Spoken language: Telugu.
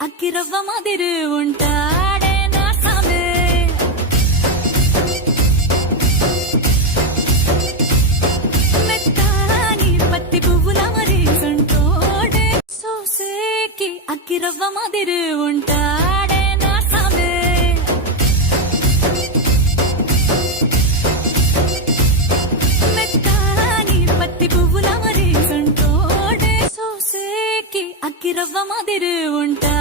అక్కిరవ్వ మాదిరి ఉంటాడే నా సామే. మెత్తాని పత్తి పువ్వుల మరి సంటోడే సోసేకి అక్కిరవ్వ మాదిరి ఉంటాడే నా సామే. మెత్తాని పత్తి పువ్వుల మరి సంటోడే సోసేకి అక్కిరవ్వ మాదిరి ఉంటా